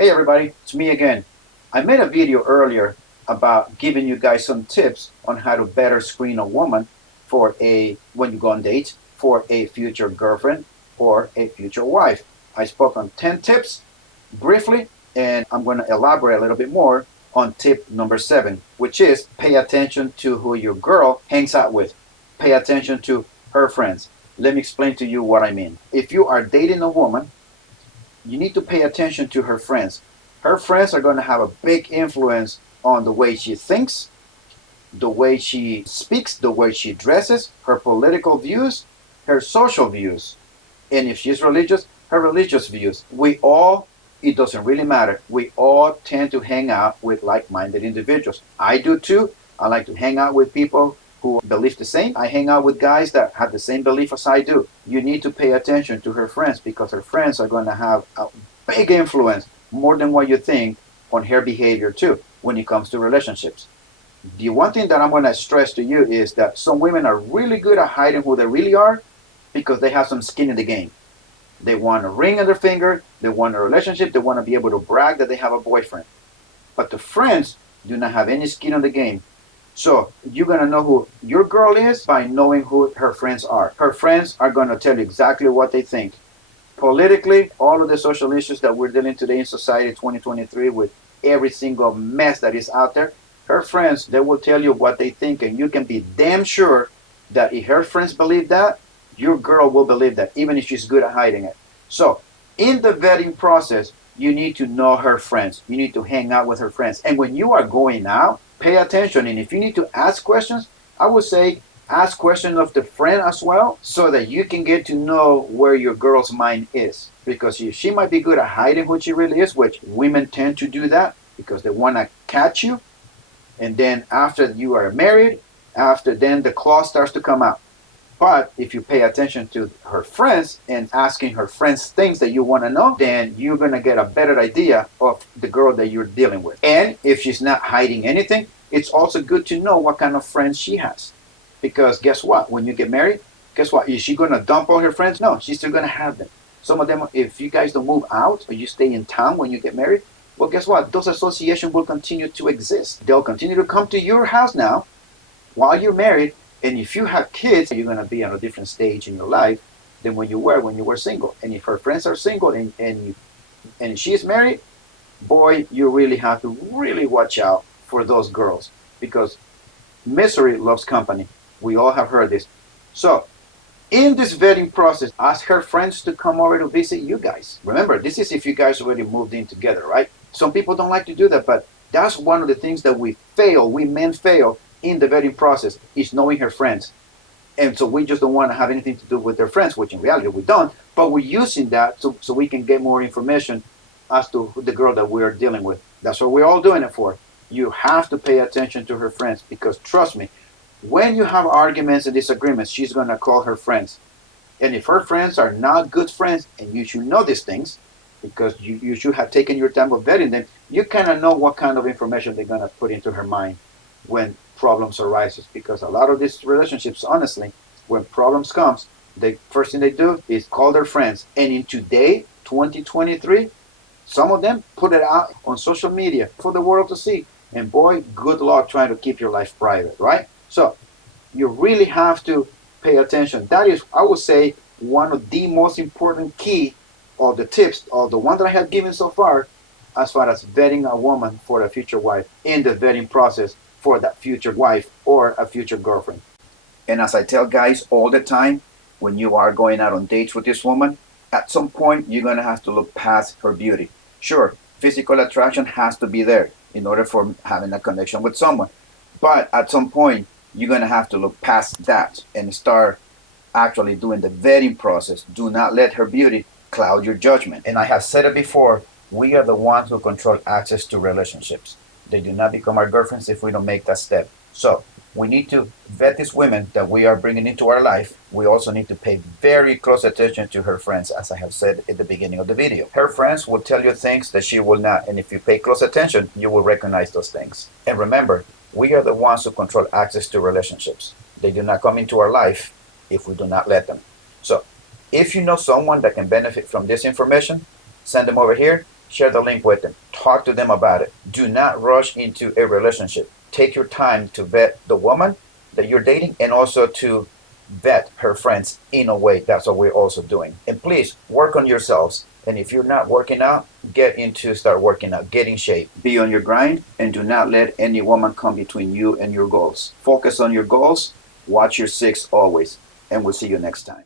Hey everybody, it's me again. I made a video earlier about giving you guys some tips on how to better screen a woman for when you go on dates for a future girlfriend or a future wife. I spoke on 10 tips briefly, and I'm going to elaborate a little bit more on tip number 7, which is pay attention to who your girl hangs out with. Pay attention to her friends. Let me explain to you what I mean. If you are dating a woman, you need to pay attention to her friends. Her friends are going to have a big influence on the way she thinks, the way she speaks, the way she dresses, her political views, her social views, and if she's religious, her religious views. It doesn't really matter. We all tend to hang out with like-minded individuals. I do too. I like to hang out with people who believe the same. I hang out with guys that have the same belief as I do. You need to pay attention to her friends because her friends are going to have a big influence, more than what you think, on her behavior too when it comes to relationships. The one thing that I'm going to stress to you is that some women are really good at hiding who they really are because they have some skin in the game. They want a ring on their finger, they want a relationship, they want to be able to brag that they have a boyfriend. But the friends do not have any skin on the game. So you're going to know who your girl is by knowing who her friends are. Her friends are going to tell you exactly what they think. Politically, all of the social issues that we're dealing today in society 2023 with every single mess that is out there, her friends, they will tell you what they think, and you can be damn sure that if her friends believe that, your girl will believe that, even if she's good at hiding it. So in the vetting process, you need to know her friends. You need to hang out with her friends. And when you are going out, pay attention. And if you need to ask questions, I would say ask questions of the friend as well so that you can get to know where your girl's mind is. Because she might be good at hiding who she really is, which women tend to do that because they want to catch you. And then after you are married, then the claw starts to come out. But if you pay attention to her friends and asking her friends things that you want to know, then you're going to get a better idea of the girl that you're dealing with. And if she's not hiding anything, it's also good to know what kind of friends she has. Because guess what? When you get married, guess what? Is she going to dump all her friends? No, she's still going to have them. Some of them, if you guys don't move out or you stay in town when you get married, well, guess what? Those associations will continue to exist. They'll continue to come to your house now while you're married. And if you have kids, you're going to be on a different stage in your life than when you were single. And if her friends are single and she's married, boy, you really have to really watch out for those girls because misery loves company. We all have heard this. So in this vetting process, ask her friends to come over to visit you guys. Remember, this is if you guys already moved in together, right? Some people don't like to do that, but that's one of the things that we men fail in the vetting process is knowing her friends. And so we just don't want to have anything to do with their friends, which in reality we don't, but we're using that so we can get more information as to the girl that we're dealing with. That's what we're all doing it for. You have to pay attention to her friends because trust me, when you have arguments and disagreements, she's going to call her friends. And if her friends are not good friends, and you should know these things, because you should have taken your time of vetting them, you kind of know what kind of information they're going to put into her mind when problems arises. Because a lot of these relationships, honestly, when problems comes, the first thing they do is call their friends. And in today, 2023, some of them put it out on social media for the world to see. And boy, good luck trying to keep your life private, right? So you really have to pay attention. That is, I would say, one of the most important key of the tips of the one that I have given so far as vetting a woman for a future wife in the vetting process for that future wife or a future girlfriend. And as I tell guys all the time, when you are going out on dates with this woman, at some point you're going to have to look past her beauty. Sure, physical attraction has to be there in order for having a connection with someone. But at some point, you're going to have to look past that and start actually doing the vetting process. Do not let her beauty cloud your judgment. And I have said it before, we are the ones who control access to relationships. They do not become our girlfriends if we don't make that step. So we need to vet these women that we are bringing into our life. We also need to pay very close attention to her friends, as I have said at the beginning of the video. Her friends will tell you things that she will not, and if you pay close attention, you will recognize those things. And remember, we are the ones who control access to relationships. They do not come into our life if we do not let them. So if you know someone that can benefit from this information, send them over here. Share the link with them. Talk to them about it. Do not rush into a relationship. Take your time to vet the woman that you're dating and also to vet her friends in a way. That's what we're also doing. And please work on yourselves. And if you're not working out, start working out, get in shape. Be on your grind and do not let any woman come between you and your goals. Focus on your goals. Watch your six always. And we'll see you next time.